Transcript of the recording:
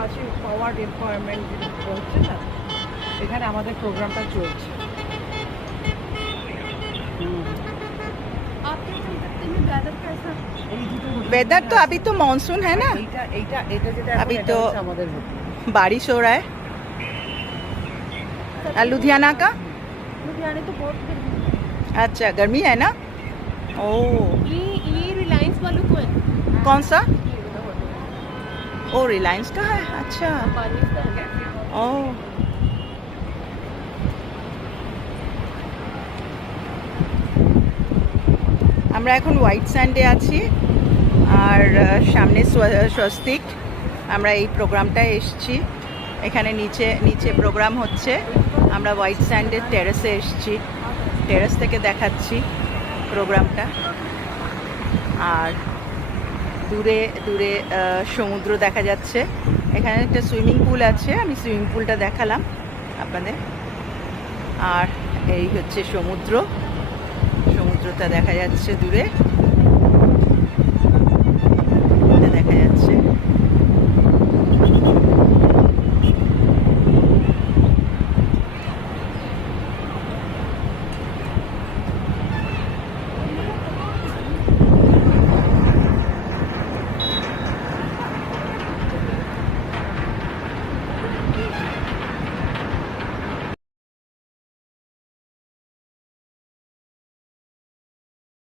পাশে forward empowerment হচ্ছে না, এখানে আমাদের প্রোগ্রামটা চলছে। वेदर तो अभी तो मानसून है ना, এইটা এইটা এটা যেটা अभी এখন तो এটা হচ্ছে আমাদের बारिश हो रहा है। और लुधियाना का लुधियाने तो बहुत गर्मी है। अच्छा गर्मी है ना। ओ ये रिलायंस वालों को है कौन सा? ये वाला होटल ओ रिलायंस का है। अच्छा अंबानी का है। ও আমরা এখন হোয়াইট স্যান্ডে আছি আর সামনে স্বস্তিক। আমরা এই প্রোগ্রামটায় এসেছি, এখানে নিচে নিচে প্রোগ্রাম হচ্ছে। আমরা হোয়াইট স্যান্ডের টেরেসে এসেছি, টেরেস থেকে দেখাচ্ছি প্রোগ্রামটা। আর দূরে দূরে সমুদ্র দেখা যাচ্ছে। এখানে একটা সুইমিং পুল আছে, আমি সুইমিং পুলটা দেখালাম আপনাদের। আর এই হচ্ছে সমুদ্র, সমুদ্রটা দেখা যাচ্ছে দূরে।